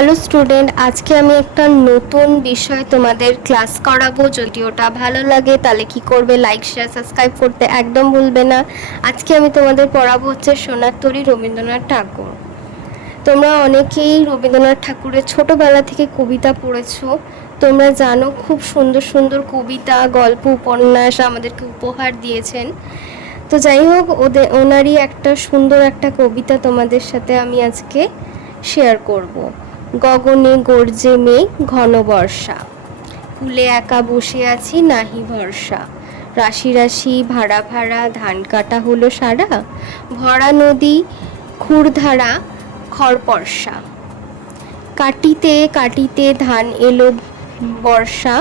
Hello student, আজকে আমি একটা নতুন বিষয় তোমাদের ক্লাস করাবো। যদি ওটা ভালো লাগে তাহলে কি করবে, লাইক শেয়ার সাবস্ক্রাইব করতে একদম ভুলবে না। আজকে আমি তোমাদের পড়াবো হচ্ছে সোনার তরী রবীন্দ্রনাথ ঠাকুর। তোমরা অনেকেই রবীন্দ্রনাথ ঠাকুরের ছোটবেলা থেকে কবিতা পড়েছো। তোমরা জানো খুব সুন্দর সুন্দর কবিতা, গল্প, উপন্যাস আমাদেরকে উপহার দিয়েছেন। তো যাই হোক, ওনারই একটা সুন্দর একটা কবিতা তোমাদের সাথে আমি আজকে শেয়ার করব। গগনে গর্জে মেঘ ঘন বর্ষা, কুলে একা বসে আছি নাহি ভরসা, রাশি রাশি ভাড়া ভাড়া ধান কাটা হলো সারা, ভরা নদী খুরধারা খরপর্ষা, কাটিতে কাটিতে ধান এলো বর্ষা,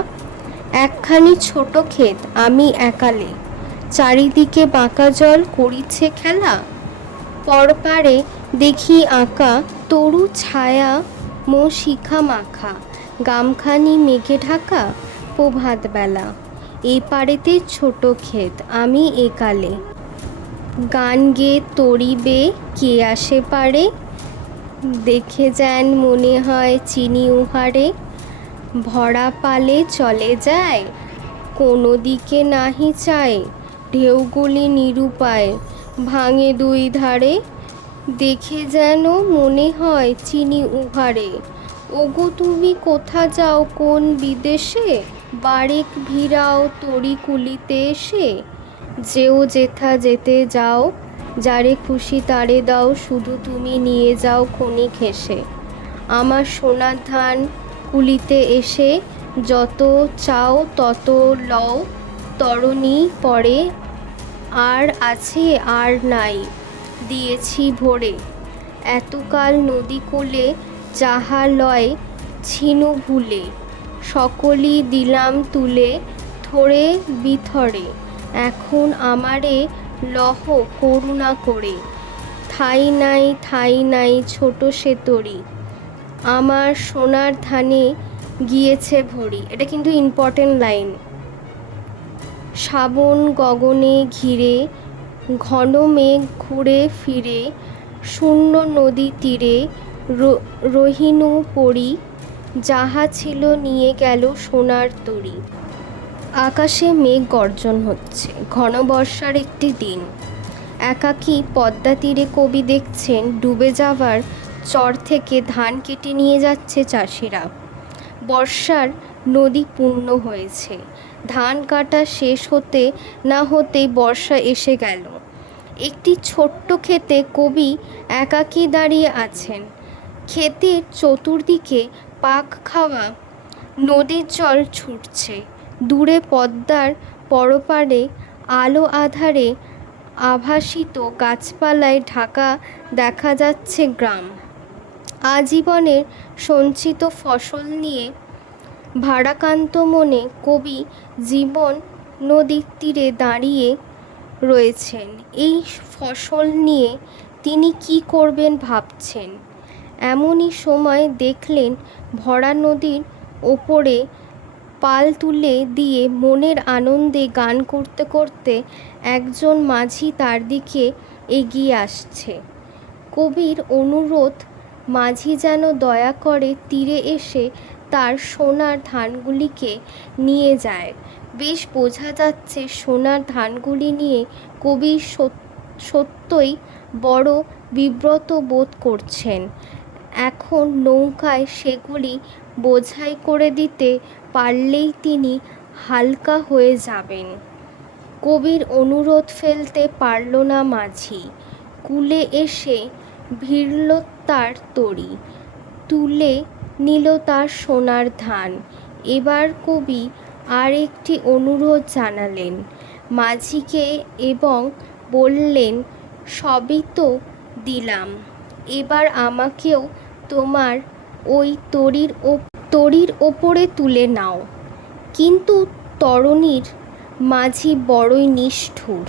একখানি ছোট ক্ষেত আমি একালে, চারিদিকে বাঁকা জল করিছে খেলা, পরপারে দেখি আঁকা তরু ছায়া, মো শিখা মাখা, গামখানি মেঘে ঢাকা, প্রভাত বেলা, এই পারেতে ছোট ক্ষেত আমি একালে, গান গে তরিবে কে আসে পারে, দেখে যেন মনে হয় চিনি উহারে, ভরা পালে চলে যায় কোনো দিকে নাহি চায়, ঢেউগুলি নিরুপায় ভাঙে দুই ধারে, দেখে যেন মনে হয় চিনি উহারে, ওগো তুমি কোথা যাও কোন বিদেশে, বারেক ভিড়াও তরি কুলিতে এসে, যেও যেথা যেতে যাও, যারে খুশি তারে দাও, শুধু তুমি নিয়ে যাও ক্ষণিক হেসে, আমার সোনার ধান কুলিতে এসে, যত চাও তত লও, তরণী পরে আর আছে আর নাই, দিয়েছি ভরে, এতকাল নদী কূলে যাহা লয় ছিনু ভুলে, সকলই দিলাম তুলে থরে বিথরে, এখন আমারে লহ করুণা করে, ঠাই নাই ছোট সে তরি, আমার সোনার ধানে গিয়েছে ভরি। এটা কিন্তু ইম্পর্টেন্ট লাইন। শ্রাবণ গগনে ঘিরে ঘন মেঘ ঘুরে ফিরে, শূন্য নদী তীরে রহিনু পরি, যাহা ছিল নিয়ে গেল সোনার তরী। আকাশে মেঘ গর্জন হচ্ছে, ঘন বর্ষার একটি দিন। একাকী পদ্মা তীরে কবি দেখছেন ডুবে যাওয়ার চর থেকে ধান কেটে নিয়ে যাচ্ছে চাষিরা। বর্ষার নদী পূর্ণ হয়েছে, ধান কাটা শেষ হতে না হতেই বর্ষা এসে গেল। একটি ছোট্ট ক্ষেতে কবি একাকী দাঁড়িয়ে আছেন। ক্ষেতের চতুর্দিকে পাক খাওয়া নদীর জল ছুটছে, দূরে পদ্মার পরপারে আলো আঁধারে আভাসিত গাছপালায় ঢাকা দেখা যাচ্ছে গ্রাম। আজীবনের সঞ্চিত ফসল নিয়ে ভারাক্রান্ত মনে কবি জীবন নদীর তীরে দাঁড়িয়ে রয়েছেন। এই ফসল নিয়ে তিনি কি করবেন ভাবছেন। এমনই সময় দেখলেন ভরা নদীর ওপরে পাল তুলে দিয়ে মনের আনন্দে গান করতে করতে একজন মাঝি তার দিকে এগিয়ে আসছে। কবির অনুরোধ, মাঝি যেন দয়া করে তীরে এসে তার সোনার ধানগুলিকে নিয়ে যায়। বেশ বোঝা যাচ্ছে সোনার ধানগুলি নিয়ে কবি সত্যই বড় বিব্রত বোধ করছেন। এখন নৌকায় সেগুলি বোঝাই করে দিতে পারলেই তিনি হালকা হয়ে যাবেন। কবির অনুরোধ ফেলতে পারল না মাঝি, কূলে এসে ভিড়ল তার তরী, তুলে নিল তার সোনার ধান। এবার কবি আর একটি অনুরোধ জানালেন মাঝিকে এবং বললেন, সবই তো দিলাম, এবার আমাকেও তোমার ওই তরীর ওপরে তুলে নাও। কিন্তু তরুণীর মাঝি বড়ই নিষ্ঠুর।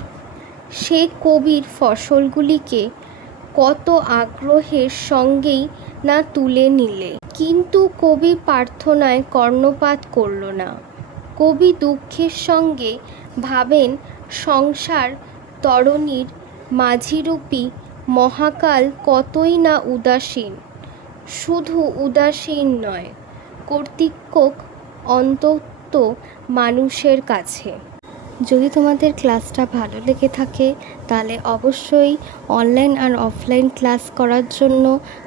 সে কবির ফসলগুলিকে কত আগ্রহের সঙ্গেই না তুলে নিলে, কিন্তু কবি প্রার্থনায় কর্ণপাত করল না। কবি দুঃখের সঙ্গে ভাবেন সংসার তরুণীর মাঝিরূপী মহাকাল কতই না উদাসীন। শুধু উদাসীন নয়, কর্তৃত্ব অন্তত মানুষের কাছে। যদি তোমাদের ক্লাসটা ভালো লেগে থাকে তাহলে অবশ্যই অনলাইন আর অফলাইন ক্লাস করার জন্য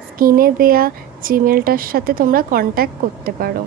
স্ক্রিনে দেয়া জিমেলটার সাথে তোমরা কন্ট্যাক্ট করতে পারো।